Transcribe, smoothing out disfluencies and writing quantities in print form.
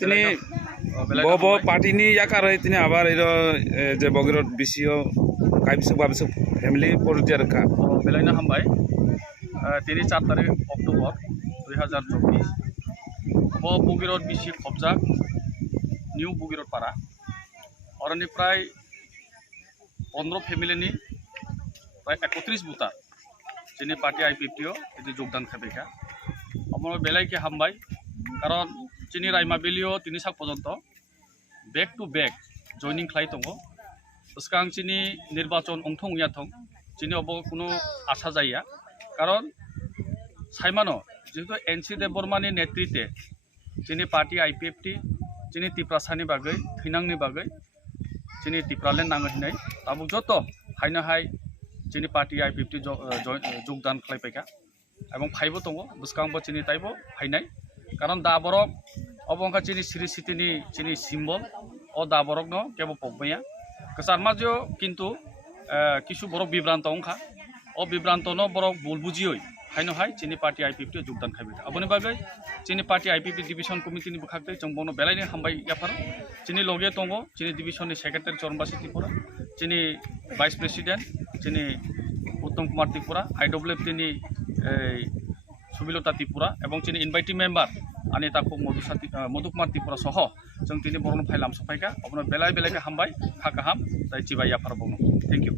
তিনি বব পার্টিনি ইয়াকার তিনি আবার এর যে বগিরত বিসিও কাইবিসক বাবিসক ফ্যামিলি পরিটিয়ার কা বেলাইনা হামবাই 4 তারিখ অক্টোবর 2024 ब बगिरत बिसि खबजाक निउ बगिरत पारा अरनिफ्राय 15 फेमिलिनि प्राय 31 बुता जोंनि पार्टी आईपीएफटीओ बिदि योगदान खालामबायखा अमर बेलायके हामबाय कारण जोंनि रायमाबिलियाव तिनि साक पर्यन्त बेक टू बेक जयनिं खालाय दङ उसकां जोंनि निर्वाचन अंथं उयाथं जोंनि अब कोनो आशा जाया कारण साइमानो जेहेतु एनसी देबबर्मानि नेतृत्वे जोंनि पार्टी आईपीएफटी जोंनि तिप्रासानि बागै थैनांनि बागै जोंनि तिप्रालेण्ड नाङो हिनाय दाबो जत हायनोहाय जोंनि पार्टी आईपीएफटी योगदान खालामबायखा एबं फाइबो दङ बुसकांबो जोंनि ताइबो फायनाय कारण दा बरक अबंखा जोंनि सिरि सिटिनि जोंनि सिम्बल अ दा बरक न केबो पकबाया कसारमाजो किन्तु किसु बरक बिब्रान्त अंखा अ बिब्रान्त न बरक बुल बुजियै हायनोहाय जोंनि पार्टी आईपीएफटी योगदान खालामबाय अबनि बागै जोंनि पार्टी आईपीएफटी डिविजन कमिटिनि बुखाखै जों बनो बेलायनो हामबाय याफार जोंनि लगे दङ जोंनि डिविजननि सेक्रेटारि चरणबासी त्रिपुरा जोंनि भाइस प्रेसिडेंट जोंनि उत्तम कुमार त्रिपुरा आईडब्लिउएफटीनि सुबिलता त्रिपुरा एवं जोंनि इनभाइटिं मेम्बार अनिता मधु कुमार त्रिपुरा सह जों दिनै बरनो फाइलाम सफायखा अबनो बेलाय बेलायके हामबाय खा गाहाम जाय जिबाय याफार बनो थैंक यू।